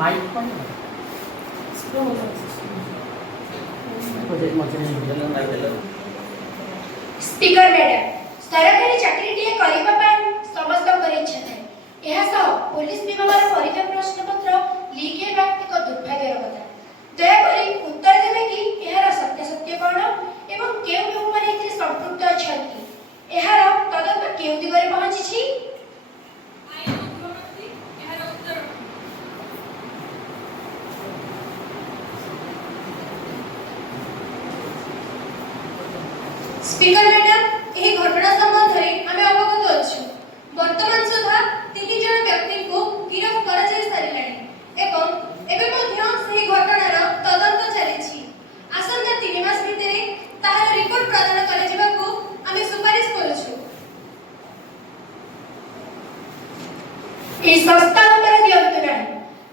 Mic पण speaker madam सरकारी चाकरीटीए करिबा ପାଇଁ ସମସ୍ତଙ୍କର ଇଚ୍ଛା ଥାଏ। ଏହା ସହ पुलिस विभागର ପରୀକ୍ଷା ପ୍ରଶ୍ନପତ୍ର ଲିକ୍ ହେବା ଏକ ଦୁର୍ଭାଗ୍ୟର କଥା। ଦୟାକରି ଉତ୍ତର ଦେବେ କି ଏହାର ସତ୍ୟାସତ୍ୟ କ'ଣ ଏବଂ କେଉଁ ଲୋକମାନେ ଏଥିରେ ସମ୍ପୃକ୍ତ ଅଛନ୍ତି। ଏହାର ତଦନ୍ତ କେଉଁ ଦିଗରେ ପହଞ୍ଚିଛି। स्पीकर मैडम यही घटना संबंध में आम अवगत अच्छु। वर्तमान सुधा 3 जन व्यक्ति को गिरफ्त करा जाय सारिलानी एवं एबे मध्य सही घटनार तदंत चलीछि। आसन्ना 3 मास भितरे ताहार रिपोर्ट प्रदान करा जिबाकू आमे सुपारिश करूछु। ए संस्था उपर दियंतु नाही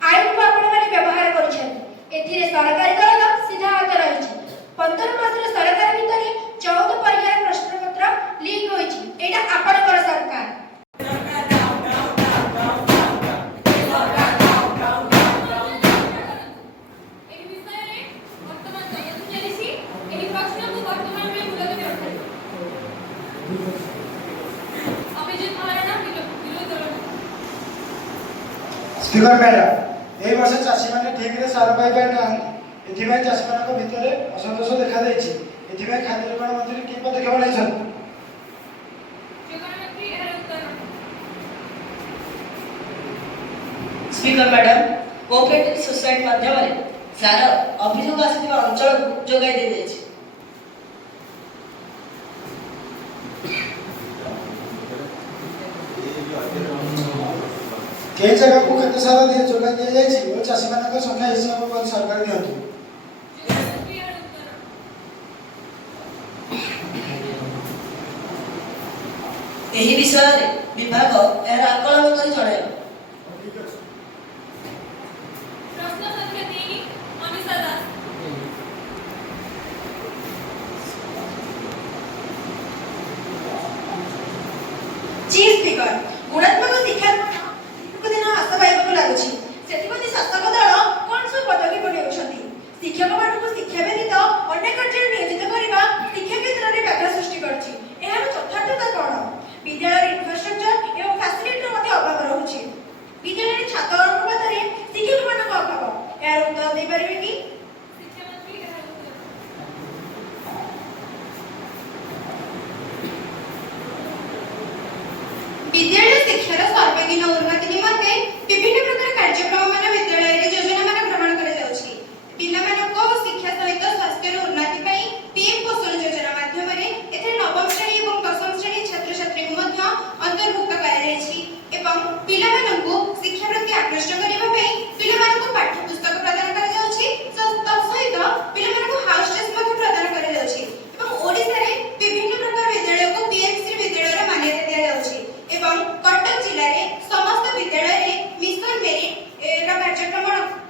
आईन को आपण माने व्यवहार करूछन। एथिरे सरकारी दल सीधा हाथ रहिछि। 15 मासर सरकार भितरे 14 परीक्षार प्रश्नपत्र लीक होइछि। एटा आपणकर सरकार स्पीकर मैडम ए वर्ष चाषी माने ठीक रे सार पाई पाई ना एथिमे चाषी मानक भितरे असंतोष देखा दैछि। एथिमे खाद्य निर्माण मंत्री की पदक्षेप लैछन। स्पीकर मैडम कोऑपरेटिव सोसाइटी माध्यम रे सार अभियोग आसिबा अंचल को जोगाई दे दैछि। के जगह को खाद्य सार दे जोगाई दे जायछि ओ चाषी मानक संख्या हिसाब पर सरकार दियंतु। एही विषय रे विभाग एहर आकलन करी जणाइब। प्रश्न संख्या 3 अनिशा दास। जी स्पीकर गुणात्मक शिक्षा को दिन हस पाइबाक लागुछि। सेतिपति शासक दल कोन सब पदक्षेप नेउछथि। शिक्षक मानक शिक्षा व्यतीत अन्य कार्य नियोजित करबा शिक्षा क्षेत्र रे बाधा सृष्टि करछि। एहार यथार्थता कोन। विद्यालय इंफ्रास्ट्रक्चर एवं फैसिलिटी मध्ये अभाव रहुछि। विद्यालय छात्र अनुपात रे शिक्षक मानक अभाव। एहार उत्तर दे परिबे कि। शिक्षा मंत्री एहार उत्तर। विद्यालय शिक्षार सर्वांगीन उन्नति निमंते विभिन्न प्रकार कार्यक्रम मान विद्यालय रे योजना मान ग्रहण करा जाउछि। पिला मानको शिक्षा सहित स्वास्थ्य रो उन्नति पई पीएम पोषण योजना माध्यम रे एथे नवम श्रेणी एवं दशम श्रेणी छात्र छात्री को मध्य अंतर्भुक्त करा जायछि एवं पिला मानको शिक्षा प्रति आकृष्ट करिबा पई पिला मानको पाठ्य पुस्तक प्रदान करा जाउछि। सहित पिला मानको हाउस ड्रेस मध्य प्रदान करा जाउछि एवं ओडिसा रे विभिन्न प्रकार विद्यालय को पीएमसी विद्यालय रो मान्यता दिया जाउछि एवं कटक जिल्ला रे समस्त विद्यालय रे मिशन मेरिट रो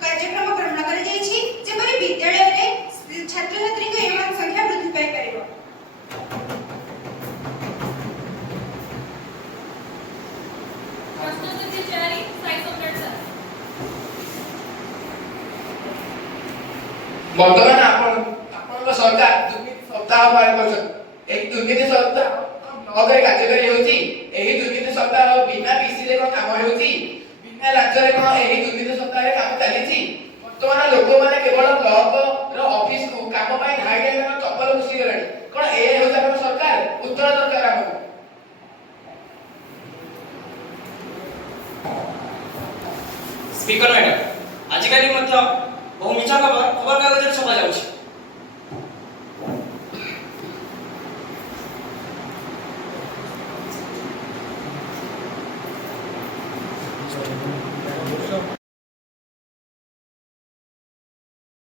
कार्यक्रम ग्रहण करा जायछि जेपरि विद्यालय रे छात्र छात्री के एवं संख्या वृद्धि पाई परिबो। प्रश्न संख्या 4 साई सम्राट सर। वर्तमान आपन सरकार दुर्नीति सप्ताह पालन करछन। एक दुर्नीति सप्ताह नगरे कार्यकारी होछि। एही दुर्नीति सप्ताह बिना पीसी रे काम होछि। बिना राज्य रे एही दुर्नीति सप्ताह रे काम चलीछि। वर्तमान लोक माने केवल ब्लॉक रो ऑफिस को काम पई धाई धाई चप्पल घुसी गलानी। कोन ए होछि आपन सरकार उत्तर दरकार हमको। स्पीकर मैडम आजिकाली बहु मिछा खबर कागज छपा जाउछि।